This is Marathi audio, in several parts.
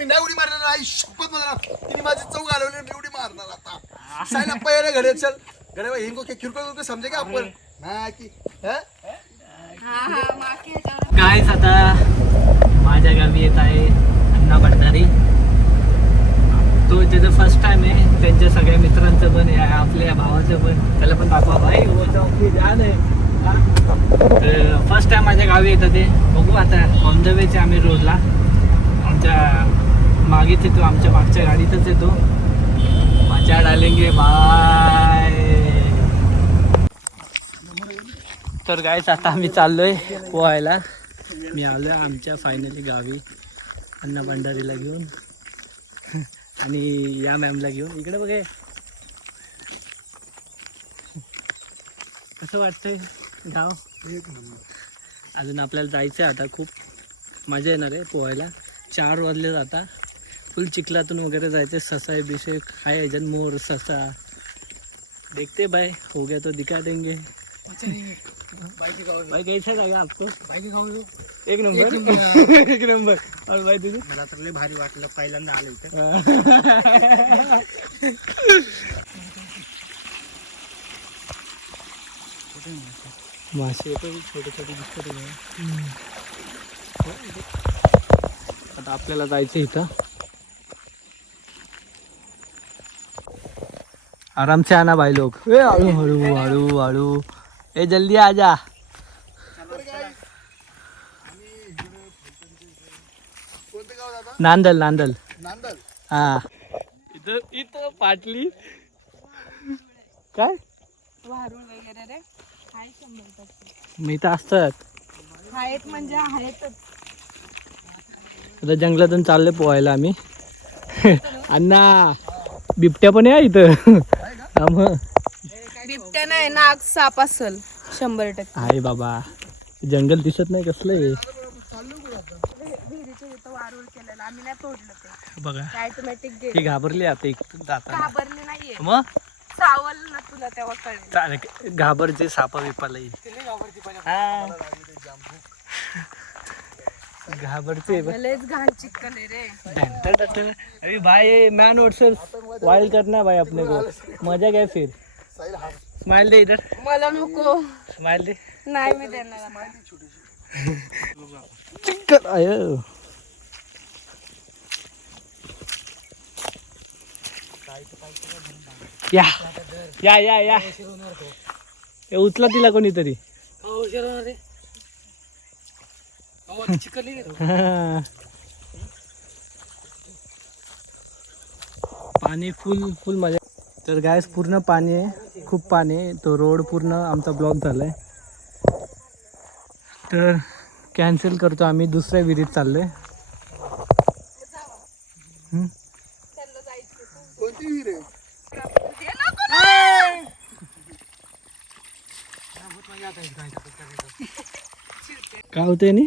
मी नाही उडी मारणार आई शपथ मला. तिने माझी चौ घालवली मी उडी मारणार आता. सायला पहिले घडे चल. घडे हिंगो के किरकोळ किरकोळ समजे का आपण? नाही की काय आता माझ्या गावी येत आहे अण्णा भंडारी. तो त्याचं फर्स्ट टाइम आहे. त्यांच्या सगळ्या मित्रांचं पण आहे आपल्या भावाचं पण. त्याला पण दाखवा भाई हो, फर्स्ट टाइम माझ्या गावी येतं ते. बघू आता ऑन द वेचे आम्ही रोडला मागेच येतो आमच्या मागच्या गाडीतच येतो. मजा डालेंगे बाय. तर गायच आता आम्ही चाललोय पोहायला. मी आलोय आमच्या फायनली गावी. अण्णा भंडारीला घेऊन. आणि या मॅमला घेऊन. इकडे बघे. कसं वाटतंय? गाव अजून आपल्याला जायचं आहे आता. खूप मजा येणार आहे पोहायला. चार वाजले आता. फुल चिखलातून वगैरे जायचे. ससा बिशे हाय अजन मोर ससा. देखते भाई हो गया तो दिखा देंगे. भाई कैसा लगा आपको? एक नंबर. एक नंबर. और भाई तुझे मला तर लय भारी वाटलं पहिल्यांदा आलं इथं मासे छोटे छोटे दिसतात. आता आपल्याला जायचं इथं. आराम से आना भाई लोग। ए हळू हळू हळू हळू ए जल्दी आ जा। कोणतं गाव दादा नांदल नांदल। नांदल हा। इथं इथं पाटली। काय? वारुळ वगैरे रे. हाय शंभर टक्के. मी तर असतात आहेत म्हणजे आहेतच आता जंगलातून चाललोय पोहायला आम्ही. अण्णा बिबट्या पण आहे इथं. मग बिबट्या नाही नाग साप असल शंभर टक्के. आहे बाबा. जंगल दिसत नाही कसलं आहे आम्ही नाही तोडलं ते बघा. ऑटोमॅटिक ती गेले घाबरली आता एक जाता घाबरले नाहीये. मग? चावल ना तुला तेव्हा कळेल. चालेल घाबरचे सापा बिपाला हा. घाबरते बघ. लयच घाण चिकन आहे रे. डंटर डंटर. अरे भाई मैन वर्सेस वाइल्ड करना है भाई अपने को. मजा क्या है फिर. हा स्माइल दे इधर. मला नको. स्माइल दे. नाही मी देणार. चिकन आयो या. या या या. हे उचला तिला कोणीतरी. हा. पाणी फुल फुल मजा. तर गॅस पूर्ण पाणी आहे. खूप पाणी आहे. तो रोड पूर्ण आमचा ब्लॉक झाला आहे तर कॅन्सल करतो आम्ही. दुसऱ्या विहिरीत विहीर आहे? काय होतंय नी?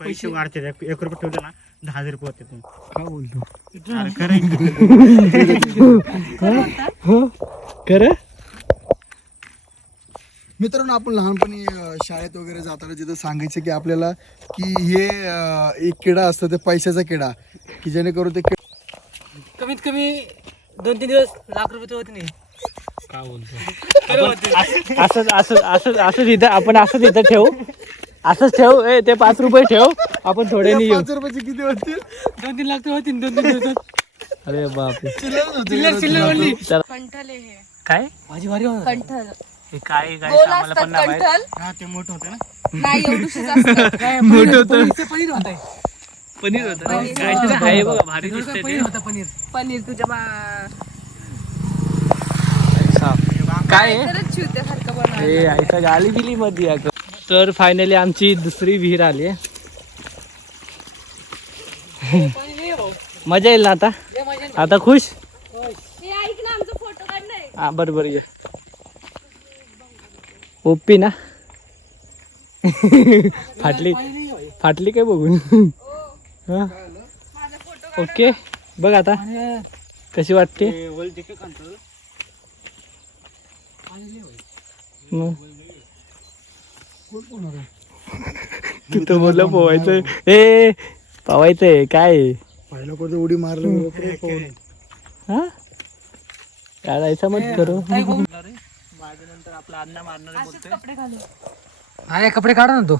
पैसे वाढते एक रुपये ठेवले ना दहा हजार रुपये होते तुम्ही काय बोलतो अरे खरं? हो खरं? मित्रांनो आपण लहानपणी अं, शाळेत वगैरे जाताना जिथं सांगायचं की आपल्याला की हे अं, एक किडा असतं ते पैशाचा किडा. की जेणेकरून ते किडा कमीत कमी दोन तीन दिवस लाख रुपये होते नाही. काय बोलतो? असंच असंच असंच असंच इथं आपण असंच इथं ठेवू. असंच ठेव. ए ते पाच रुपये ठेव. आपण थोडे नाही येऊ. पाच रुपयाचे किती होतील? दोन तीन लाख होतील दोन तीन दिवसात अरे बापरे. चिल्लर चिल्लर ओनली कंठल आहे हे. काय? माझी भारी कंठल. हे काय काय गोल आम्हाला असतात पण नाही माहीत. कंठल. हा ते मोठं होतं ना? नाही एवढीशीच असतात मोठं होतं. पनीर होत. पनीर. होतं काहीतरी आहे बघा भारी दिसतंय ते. पनीर तुझ्या बा काय? आहे? तरच चिवत्यासारखं बनवायचं हे आयता गाली बिली मध्ये अगं. तर फायनली आमची दुसरी विहीर आली मजा येईल ना आता? आता खुश? हे हा बरोबर ये ओप्पी ना? फाटली फाटली काय बघून? हा? ओके बघ आता. कशी वाटते? मग. तू तर बोललं पोवायचंय ए पवायचंय काय? पहिला कोणतं उडी मारलं. हा? यार ऐसा मत करो. माझ्या नंतर आपला अण्णा मारणार बोलतोय अरे कपडे काढा ना तो.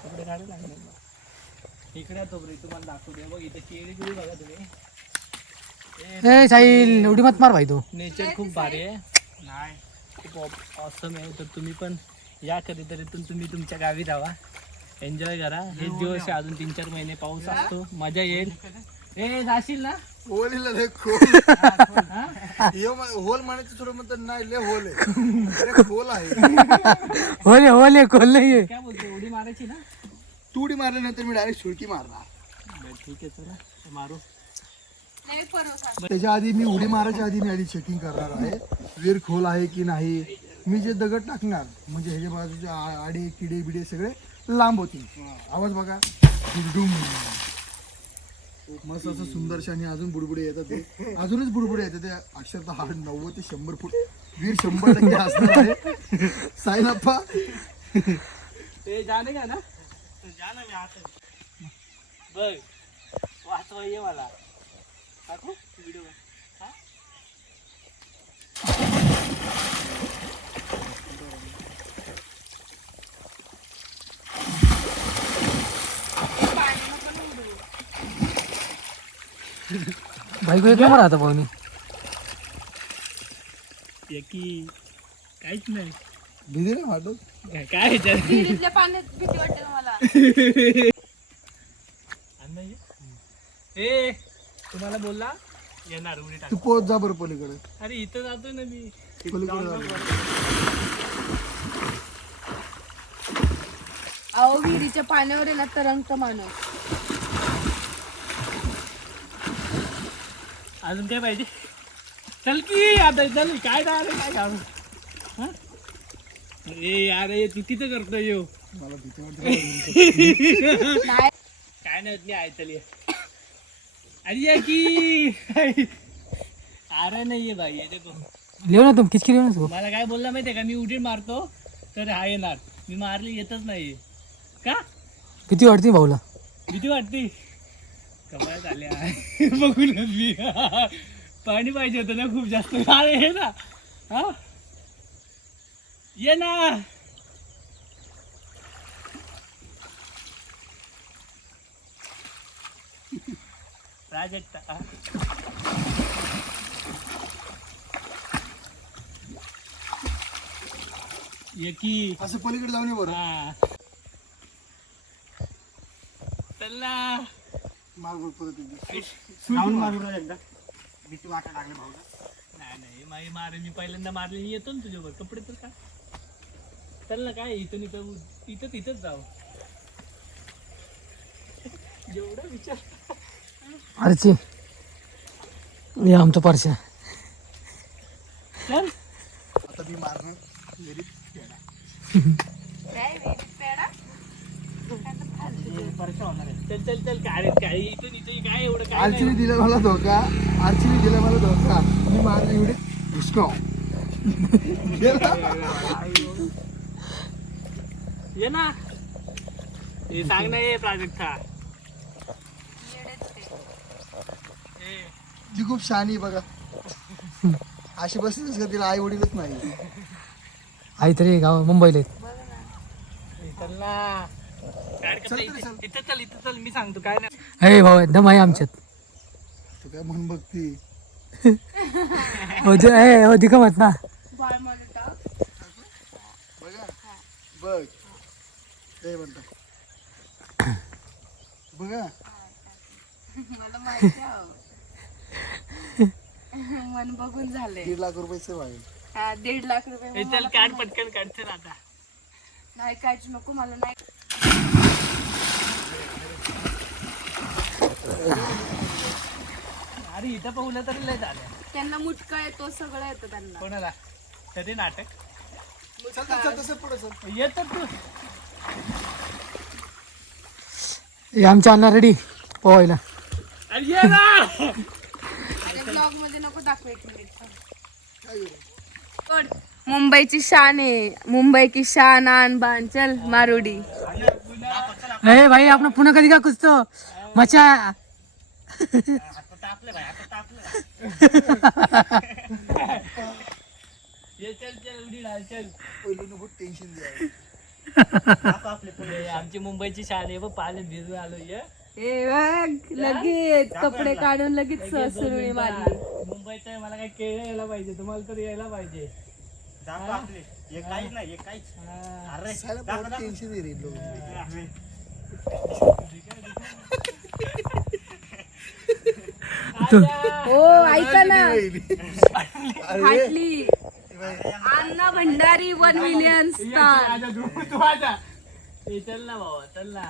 इकडे तुम्हाला दाखवते बघ इथे केळी बिळी बघा तुम्ही. ए साहिल एवढी मत मार भाई तू. नेचर खूप भारी आहे. नाही. खूप ऑसम आहे. तर तुम्ही पण या कधीतरीतून तुम्ही तुमच्या गावी राहा. एन्जॉय करा. हेच दिवस आहे. अजून तीन चार महिने पाऊस असतो. मजा येईल. ए जाशील ना? होलीला लय खोल. हे? मा- होल म्हणायचं थोडं म्हणतात नाही लय होल आहे. अरे खोल आहे. होले होले खोल नाहीये काय बोलतो उडी मारायची ना? तू उडी मारल्यानंतर मी डायरेक्ट सुळकी मारणार. बरं, ठीक आहे चला. मारू. त्याच्या आधी मी उडी मारायच्या आधी मी आधी चेकिंग करणार आहे. विहीर खोल आहे की नाही? मी जे दगड टाकणार म्हणजे ह्याच्या बाजूचे आ- आडे किडे बिडे सगळे लांब होतील. आवाज बघा. डुडुम. मस्त असं सुंदरशा आणि अजून बुडबुडे येतात ते. अजूनच बुडबुडे येतात ते. अक्षरशः हा नव्वद ते शंभर फूट. वीर शंभर टक्के असणार आहे. साईनाप्पा ते जाणे का ना जा ना. मी आता बघ. वाचवा ये मला. टाकू? व्हिडिओ भाई को कॅमेरा आता पाहुणे. की काहीच नाही. भीती वाटत काय ह्याच्यात? विहिरीतल्या पाण्यात भीती वाटते ना मला ये. ए तुम्हाला बोलला? येणार उडी टाक. तू पोहोच जा बरं पलीकडे. अरे इथं जातोय ना मी. अहो विहिरीच्या पाण्यावर आहे ना तरंगत माणूस. अजून काय पाहिजे? चल की आता चल काय ना अरे काय काम हा? ए यार हे चुकीचं करतोय यो. मला भीती वाटते. काय नाही मी आहे. चल ये अरे ये की. अरे नाही ये भाई ये देखो लिहू ना तुम किचकी लिहू ना तू. मला काय बोलला माहितीये का? मी उडी मारतो तर हा येणार. मी मारली येतच नाही का? किती वाटते भाऊला. भीती वाटते. कमाल झाल्या बघून मी. पाणी पाहिजे होतं ना खूप जास्त. अरे हे ना. हा. ये ना. प्राजक्ता ये की. असं पलीकडे जाऊन ये बरं. हा. चल ना. मार बरं परत एकदा. जाऊन मारून एकदा. भीती वाटा लागली भाऊला. नाही नाही माई मारे मी पहिल्यांदा मारले मी येतो ना तुझ्यावर कपडे तर काय? चल ना काय इथं इथं इथं तिथंच जाऊ. जेवढा विचार. अरची हे आमचं परशा. चल. आता मी मारणार. विहिरीत खेळणार. परशा होणार आहे. चल चल चल काय रे, काय इथं इथं काय एवढं काय आर्चीने नाही. दिला मला धोका. आर्चीने दिला मला धोका. मी मारली एवढे. घुसकाव गेला. ये ना. हे सांग ना ये प्राजक्ता ए, ती खूप शहाणी आहे बघा. अशी बसलीच का तिला आई वडीलच नाही. आई तरी गाव मुंबईला. आहेत. ए, चल ना. काय रे, चल इथं चल. इथं चल मी सांगतो काय नाही. हे भाऊ दम आहे आमच्यात. तू काय म्हणून बघती? हो दे- ए, हो ना. बघा. बघ. ते म्हणता बघा. मला माहिती आहे. मन बघून झालंय. दीड लाख रुपये सेवा आहे. हा दीड लाख रुपये चल मला काढ पटकन काढते ना आता. नाही काढू नको मला नाही अरे इथं पाहुलं तरी लय झालं. त्यांना मुटका येतो सगळं येतं त्यांना. कोणाला? कधी नाटक? चल चल, चल तसं पुढे चल. येत तू. हे आमच्या अण्णा रेडी पोहायला. अरे ये ना. ब्लॉगमध्ये नको दाखव एक मिनिट सोड. मुंबईची शान आहे. मुंबई की शान आन बान. चल मारुडी. ए भाई आपण पुन्हा कधी का कुसतो? मचा टेन्शन आमची मुंबईची शाळा आहे बघ पाण्यात भिजून आलो ये ए बघ लगेच. कपडे काढून लगेच सुरळी मारली मुंबईचं आहे, मला काही केळ यायला पाहिजे तुम्हाला तर यायला पाहिजे काहीच. नाही काहीच. अरे. टेन्शन हो ऐका ना. फाटली. Anna Bhandari one million star चल ना भावा चल ना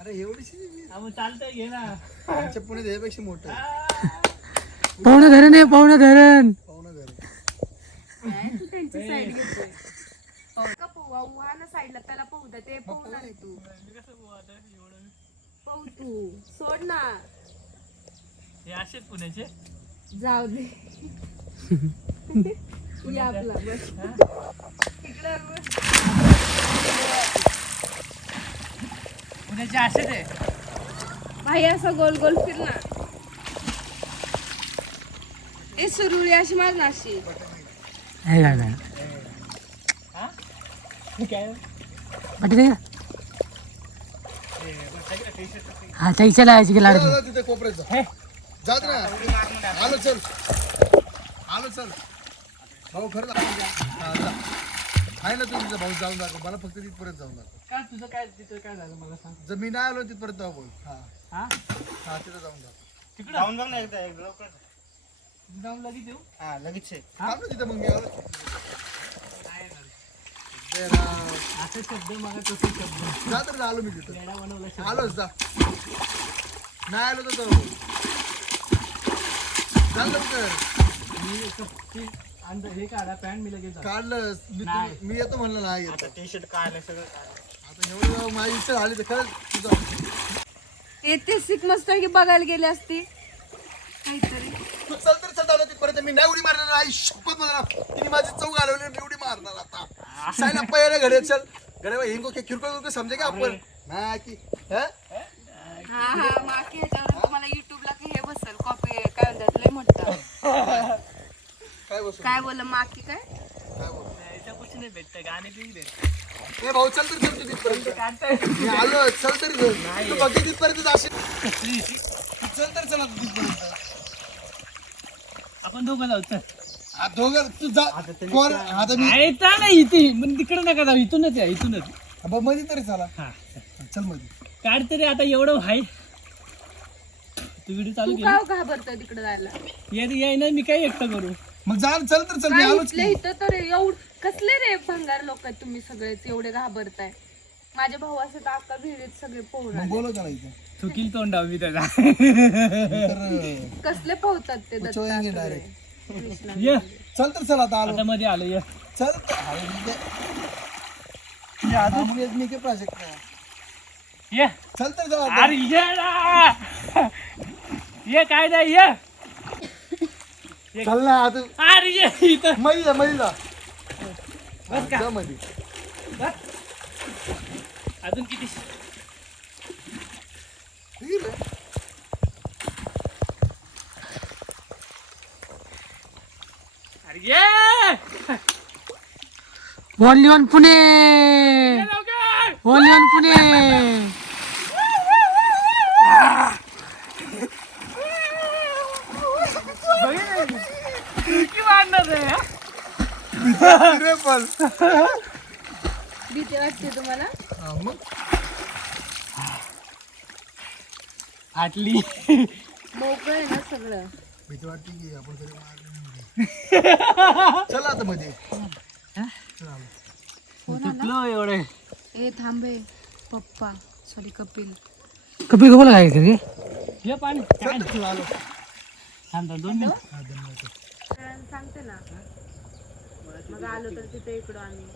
अरे एवढी हा, मग चालतंय घे ना आमच्या पुण्यात यापेक्षा मोठं आहे. पाहुणं धरण आहे पाहुणं धरण पाहुणं घर तू त्यांची साईड घेतोय का पोहा उहा ना साईडला त्याला पाहू द्या ते पाहुणार आहे तू. पाहू तू. सोड ना. हे असेच पुण्याचे? जाऊ दे. या आपला बस. तिकडं बस. पुण्याचे असेच आहे. भाई असं गोल गोल फिरणार. ए सुरुळी अशी मार ना अशी हे? काय काय? काय पाठी दे हा चायच्या लावायची की लाडू तिथे जात ना आलो चल. आलो चल. भाऊ खरंच? हा, जा. आहे ना तुमचा भाऊ जाऊन दाखव. मला फक्त तिथपर्यंत जाऊन दाखव. का तुझं काय तिथं काय झालं मला सांग. जर मी नाही आलो तिथपर्यंत जाऊ बोल. हा. हा? हा तिथं जाऊन दाखव. तिकडं? जाऊन बघ ना एकदा एक लवकर. जाऊन लगेच येऊ? हा लगेच आहे. थांब ना तिथं मग मी आलो. दे राव. असं शब्द मला तसं शब्द. जा तर आलो मी तिथं. येडा बनवला शब्द. आलोच जा. नाही आलो तर जाऊ लवकर मी हे काढा पॅन्ट मी लगेच जातो. काढलं मी नाही. मी येतो म्हणलं नाही येतो. आता टी शर्ट काढलं सगळं काढलं. आता एवढं माझी इच्छा झाली तर खरंच तुझं येते सिक मस्त की बघायला गेली असती? काहीतरी. तू चल तर चल दादा तिथपर्यंत. मी नाही उडी मारणार आई शपथ मला तिने माझी चौ घालवली मी उडी मारणार आता. सायला पहिला घडे चल. घडे हिंगो के किरकोळ किरकोळ समजे का आपण? नाही की हं? हा हा माके लय मोठं. काय बसू काय बोल माकी काय? काय बोलू? कुछ नाही भेटतं गाणे भेटतं ए भाऊ चल तर चल तू तिथपर्यंत. काढताय मी आलो चल तरी चल. तू बघ तिथपर्यंत जाशील. तू चल तर चल तिथपर्यंत. आपण दोघं जाऊ चल. हा, दोघं तू जा. कोण? आता मी येता नाही इथे. तिकडे नका जाऊ इथूनच या इथूनच. बघमध्ये तरी चला. हा चल. मध्ये काढ तरी आता एवढं आहे तू व्हिडिओ चालू तू केली. घाबरतोय तिकडे जायला? ये ये ना मी काय एकटं करू? मग जा ना, चल तर चल मी काय आलोच इथले की. इथं तर एवढ कसले रे भंगार लोक आहेत तुम्ही सगळेच एवढे घाबरताय. माझे भाऊ असे तर अक्का भिडीत सगळे पोहणार मग बोलव त्याला इथं. चुकील तोंडाव मी तर कसले पोहतात ते दत्ता सगळे? direct. कृष्णा. ये. चल तर चल आता आलो. आता मध्ये आलो ये. चल तर. अरे म्हणजे- हा, मग एक मी आहे. ये. चल तर आता. अरे ये ना. ये काय नाही ये. चल ना आता अरे ये इथं. मध्ये जा मध्ये जा. बस का? जा मध्ये अजून किती? ठीक आहे. अरे ये. ओनली वन पुणे लवकर. ओनली वन पुणे किती मारणार आहे हा? अरे पण भीती वाटते तुम्हाला? हा, मग? आटली. मोकळं आहे ना सगळं. भीती वाटते की आपण कधी मारलं. चल आता मध्ये. चल. एवढे. ए थांबे पप्पा सॉरी कपिल. कपिल बोला काय रे ये पाणी. चल. तू आलो थांब थांब, दोन मिनिट हा. सांगते ना. मग आलो तर तिथे इकडं आम्ही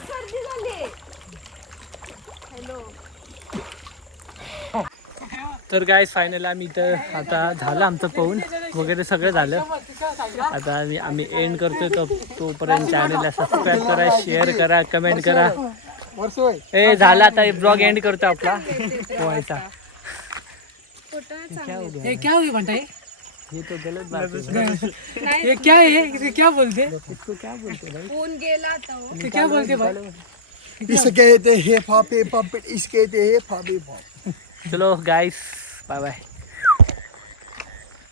सर्दी झाली हॅलो तर काय फायनल आम्ही इथं आता झालं आमचं पाहून वगैरे सगळं झालं. आता आम्ही आम्ही एंड करतोय तो तोपर्यंत चॅनलला सबस्क्राईब करा शेअर करा कमेंट करा. ए झाला आता ब्लॉग एंड करतो आपला. पोहायचा. ये क्या हुई बंटा ये हे तो गलत बात है ये क्या है? ये क्या बोलते? इसको क्या बोलते भाई? फोन गेला आता हो. क्या बोलते भाई? हिप हॉप इसके कहते हिप हॉप हिप हॉप चलो गाइस बाय बाय